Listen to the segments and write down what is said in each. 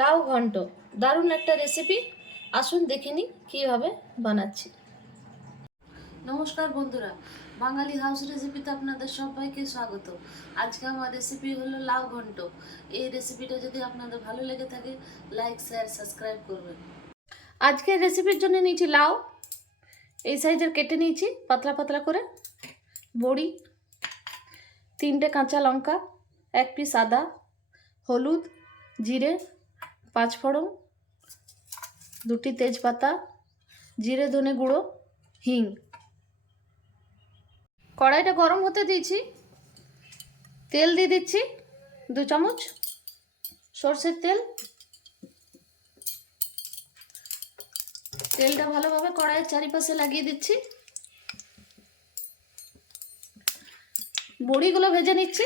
লাউ ঘন্ট। দারুণ একটা রেসিপি আসুন দেখে নিই কীভাবে বানাচ্ছি। নমস্কার বন্ধুরা বাঙালি হাউস রেসিপিতে আপনাদের সবাইকে স্বাগত। আজকে আমার রেসিপি হলো লাউ ঘন্ট। এই রেসিপিটা যদি আপনাদের ভালো লেগে থাকে লাইক শেয়ার সাবস্ক্রাইব করবেন। আজকের রেসিপির জন্য নিয়েছি লাউ। এই সাইজের কেটে নিয়েছি পাতলা পাতলা করে। বড়ি তিনটে কাঁচা লঙ্কা এক পিস আদা হলুদ জিরে পাঁচফোড়ন দুটি তেজপাতা, জিরে ধনে গুঁড়ো, হিং। কড়াইটা গরম হতে দিয়েছি। তেল দিয়ে দিচ্ছি দু চামচ সর্ষের তেল। তেলটা ভালোভাবে কড়াইয়ের চারিপাশে লাগিয়ে দিচ্ছি। বড়িগুলো ভেজে নিচ্ছি।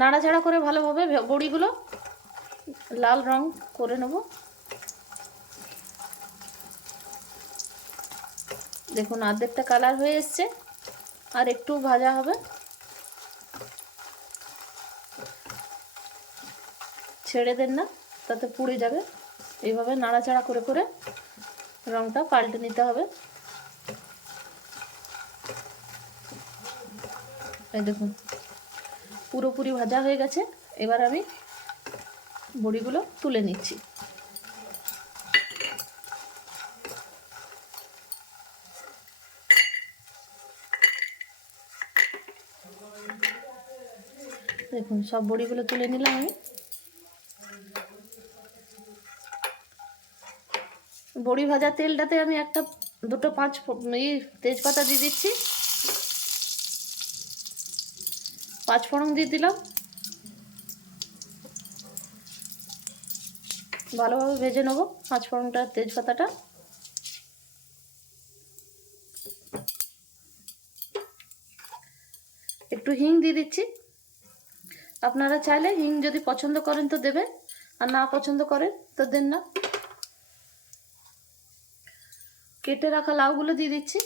নাড়াচাড়া করে ভালোভাবে বড়িগুলো লাল রং করে নেব। দেখুন অর্ধেকটা কালার হয়ে এসছে, আর একটু ভাজা হবে। ছেড়ে দেন না, তাতে পুড়ে যাবে। এইভাবে নাড়াচাড়া করে করে রংটা পাল্টে নিতে হবে। দেখুন পুরোপুরি ভাজা হয়ে গেছে। এবার আমি বড়িগুলো তুলে নিচ্ছি। দেখুন, সব বড়িগুলো তুলে নিলাম আমি। বড়ি ভাজা তেলটাতে আমি একটা, দুটো পাঁচ তেজপাতা দিয়ে দিচ্ছি। পাঁচ ফোড়ন দিয়ে দিলাম। ভালোভাবে ভেজে নেব পাঁচ ফোড়নটা, তেজপাতাটা। একটু হিং দিয়ে দিচ্ছি। আপনারা চাইলে হিং যদি পছন্দ করেন তো দেবেন, আর না পছন্দ করেন তো দেন না। কেটে রাখা লাউগুলো দিয়ে দিচ্ছি।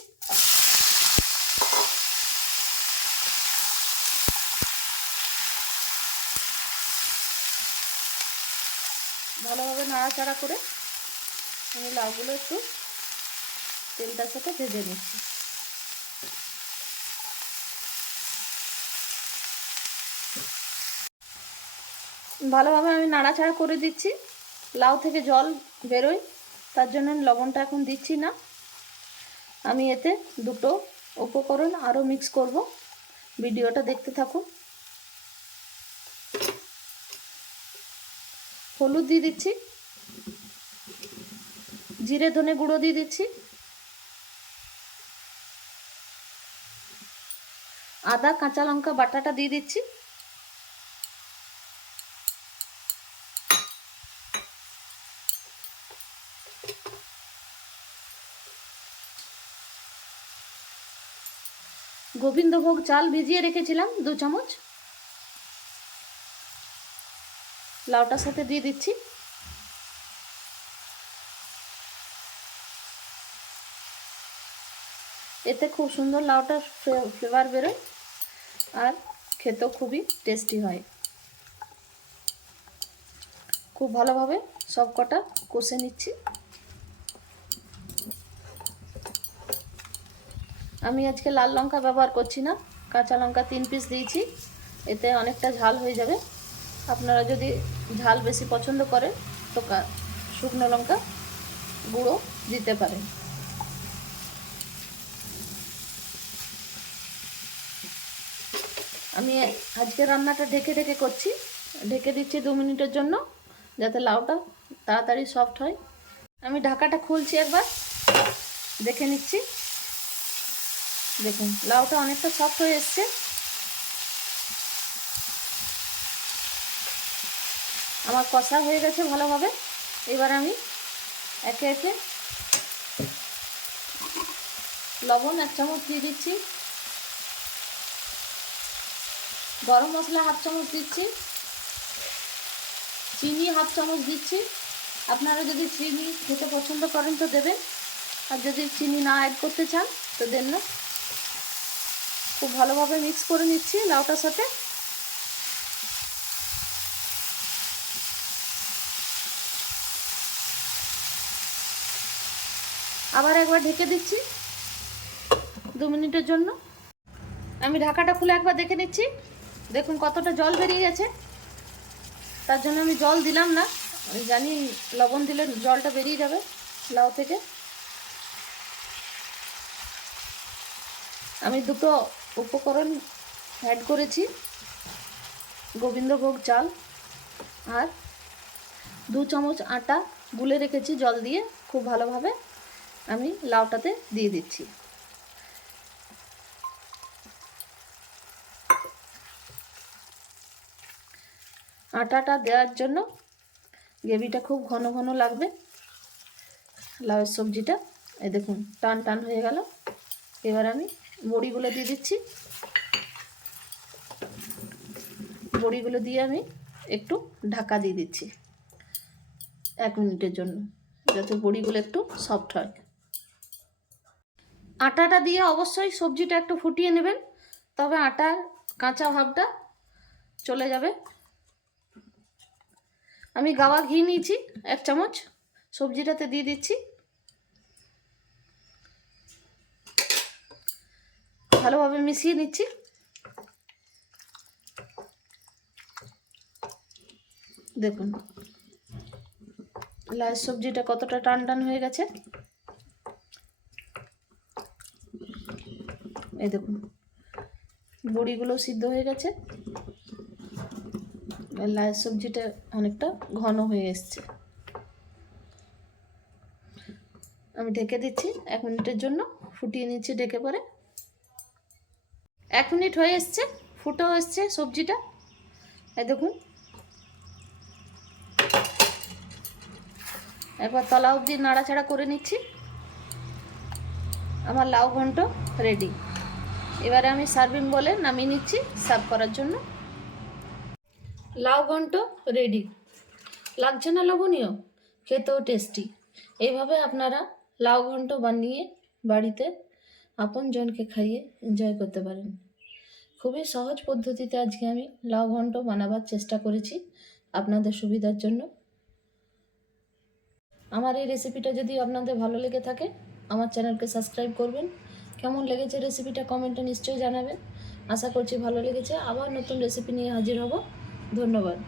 ভালোভাবে নাড়াচাড়া করে আমি লাউগুলো একটু তেলটার সাথে ভেজে নিচ্ছি। ভালোভাবে আমি নাড়াচাড়া করে দিচ্ছি। লাউ থেকে জল বেরোয়, তার জন্য লবণটা এখন দিচ্ছি না। আমি এতে দুটো উপকরণ আরও মিক্স করব। ভিডিওটা দেখতে থাকুন। হলুদ দিয়ে দিচ্ছি। জিরে, ধনে গুঁড়ো দিয়ে দিচ্ছি। আদা, কাঁচা লঙ্কা, বাটাটা দিয়ে দিচ্ছি। গোবিন্দভোগ চাল ভিজিয়ে রেখেছিলাম দু চামচ। লাউটার সাথে দিয়ে দিচ্ছি। এতে খুব সুন্দর লাউটার ফ্লেভার বেরোয় আর খেতেও খুবই টেস্টি হয়। খুব ভালোভাবে সব কটা কষে নিচ্ছি। আমি আজকে লাল লঙ্কা ব্যবহার করছি না, কাঁচা লঙ্কা তিন পিস দিয়েছি, এতে অনেকটা ঝাল হয়ে যাবে। আপনারা যদি ঝাল বেশি পছন্দ করেন, তো শুকনো লঙ্কা গুঁড়ো দিতে পারেন। আমি আজকে রান্নাটা ঢেকে ঢেকে করছি। ঢেকে দিচ্ছি দু মিনিটের জন্য, যাতে লাউটা তাড়াতাড়ি সফট হয়। আমি ঢাকাটা খুলছি একবার, দেখে নিচ্ছি। দেখুন, লাউটা অনেকটা সফট হয়ে এসছে। আমার কষা হয়ে গেছে ভালোভাবে। এবার আমি একে একে লবণ এক চামচ দিয়ে দিচ্ছি। গরম মশলা হাফ চামচ দিচ্ছি। চিনি হাফ চামচ দিচ্ছি। আপনারা যদি চিনি খেতে পছন্দ করেন তো দেবেন। আর যদি চিনি না অ্যাড করতে চান তো দেন না। খুব ভালোভাবে মিক্স করে নিচ্ছি লাউটার সাথে। আবার একবার ঢেকে দিচ্ছি। দু মিনিটের জন্য। আমি ঢাকাটা খুলে একবার দেখে নিচ্ছি। দেখুন কতটা জল বেরিয়ে গেছে। তার জন্য আমি জল দিলাম না। জানি লবণ দিলে জলটা বেরিয়ে যাবে লাউ থেকে। আমি দুটো উপকরণ অ্যাড করেছি। গোবিন্দভোগ চাল আর দু চামচ আটা গুলে রেখেছি জল দিয়ে খুব ভালোভাবে। আমি লাউটাতে দিয়ে দিচ্ছি। আটাটা দেওয়ার জন্য গ্রেভিটা খুব ঘন ঘন লাগবে। লাউয়ের সবজিটা, এই দেখুন, টান টান হয়ে গেল। এবার আমি বড়িগুলো দিয়ে দিচ্ছি। বড়িগুলো দিয়ে আমি একটু ঢাকা দিয়ে দিচ্ছি। এক মিনিটের জন্য, যাতে বড়িগুলো একটু সফট হয়। আটাটা দিয়ে অবশ্যই সবজিটা একটু ফুটিয়ে নেবেন, তবে আটার কাঁচা ভাবটা চলে যাবে। আমি গাওয়া ঘি নিয়েছি, এক চামচ সবজিটাতে দিয়ে দিচ্ছি। ভালোভাবে মিশিয়ে নিচ্ছি। দেখুন, লাল সবজিটা কতটা টান টান হয়ে গেছে। এই দেখুন। বড়িগুলো সিদ্ধ হয়ে গেছে। লাল সবজিটা অনেকটা ঘন হয়ে এসছে। আমি ঢেকে দিচ্ছি এক মিনিটের জন্য, ফুটিয়ে নিচ্ছি ঢেকে পরে। এক মিনিট হয়ে এসছে, ফুটেও এসছে সবজিটা। এই দেখুন। একবার তলা অবধি নাড়াচাড়া করে নিচ্ছি। আমার লাউ ঘন্ট রেডি। এবারে আমি সার্ভিং বলে নামিয়ে নিচ্ছি, সার্ভ করার জন্য। লাউ ঘন্ট রেডি লাগছে না লবণীয়? খেতেও টেস্টি এইভাবে আপনারা লাউ ঘন্ট বানিয়ে বাড়িতে আপন জনকে খাইয়ে এনজয় করতে পারেন। খুবই সহজ পদ্ধতিতে আজকে আমি লাউ ঘন্ট বানাবার চেষ্টা করেছি আপনাদের সুবিধার জন্য। আমার এই রেসিপিটা যদি আপনাদের ভালো লেগে থাকে, আমার চ্যানেলকে সাবস্ক্রাইব করবেন। কেমন লেগেছে রেসিপিটা কমেন্টে নিশ্চয়ই জানাবেন। আশা করছি ভালো লেগেছে। আবার নতুন রেসিপি নিয়ে হাজির হব। ধন্যবাদ।